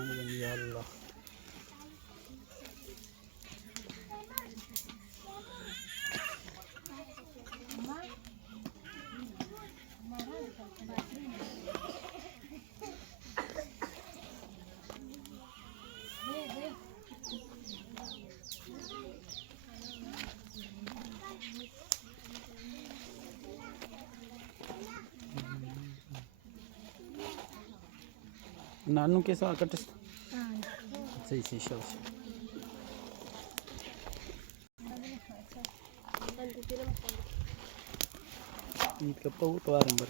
आमीन या अल्लाह। नानू के साथ कटस सही सही शाबाश इनका बहुत वारंबर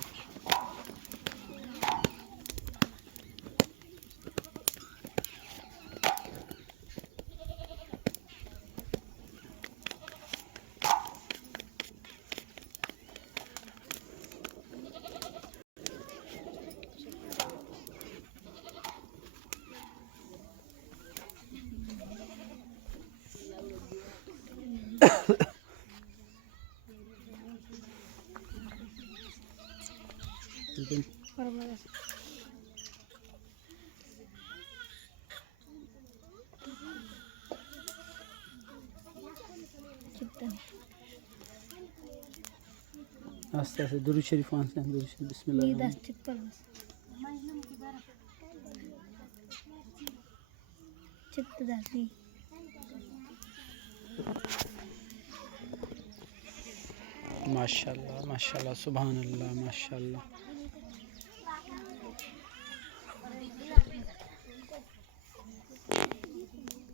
आस्ते आस्ते दुरूद शरीफ आनते हैं। दुरूद शरीफ बिस्मिल्लाह माशाल्लाह माशाल्लाह सुभान अल्लाह माशाल्लाह।